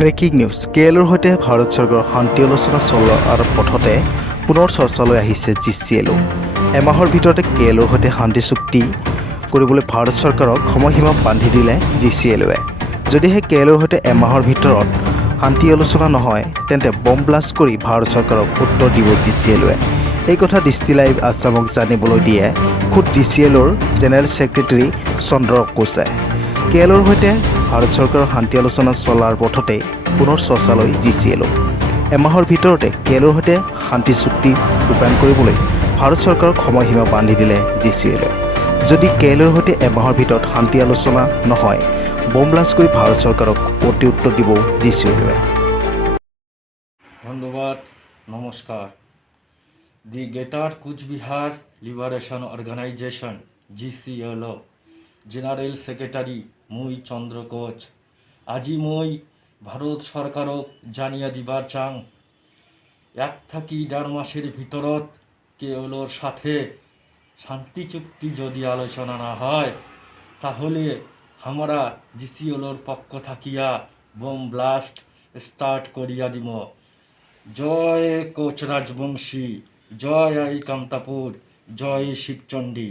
Breaking news K.L.Oৰ সৈতে ভাৰত চৰকাৰৰ শান্তি আলোচনা চলোৱাৰ পথতে পুনৰ চৰ্চালৈ আহিছে G.C.L.O এমাহৰ ভিতৰতে K.L.Oৰ সৈতে শান্তি চুক্তি কৰিবলৈ ভাৰত চৰকাৰক সময়সীমা বান্ধি দিলে G.C.L.Oয়ে যদিহে K.L.Oৰ সৈতে এমাহৰ ভিতৰত শান্তি আলোচনা নহয় তেন্তে বম ব্লাষ্ট কৰি ভাৰত চৰকাৰক উত্তৰ দিব G.C.L.Oয়ে এই কথা দৃষ্টি লাইভ আছামক জানিবলৈ দিয়ে খুদ G.C.L.Oৰ জেনেৰেল ছেক্ৰেটাৰী চন্দ্ৰ কোচে K.L.Oৰ সৈতে ভাৰত চৰকাৰৰ শান্তি আলোচনা চলাৰ পথতে পুনৰ চৰ্চালৈ G.C.L.O এমাহৰ ভিতৰতে K.L.Oৰ সৈতে শান্তি চুক্তি ৰূপায়ণ কৰিবলৈ ভাৰত চৰকাৰক সময়সীমা বান্ধি দিলে G.C.L.Oয়ে যদি K.L.Oৰ সৈতে এমাহৰ ভিতৰত শান্তি আলোচনা নহয় বম ব্লাষ্ট কৰি ভাৰত চৰকাৰক উত্তৰ দিব G.C.L.Oয়ে। ধন্যবাদ, নমস্কার। The greater Cooch Behar liberation organisation G.C.L.O general secretary মুই চন্দ্র কোচ আজি মই ভারত সরকারক জানিয়া দিবার চাং এক থাকি 1.5 মাসের ভিতরত K.L.Oর সাথে শান্তি চুক্তি যদি আলোচনা না হয় তাহলে আমরা G.C.L.Oর পক্ষ থাকিয়া বোম ব্লাস্ট স্টার্ট করিয়া দিব। জয় কোচ-রাজবংশী, জয় আই কামতাপুর, জয় শিবচণ্ডী।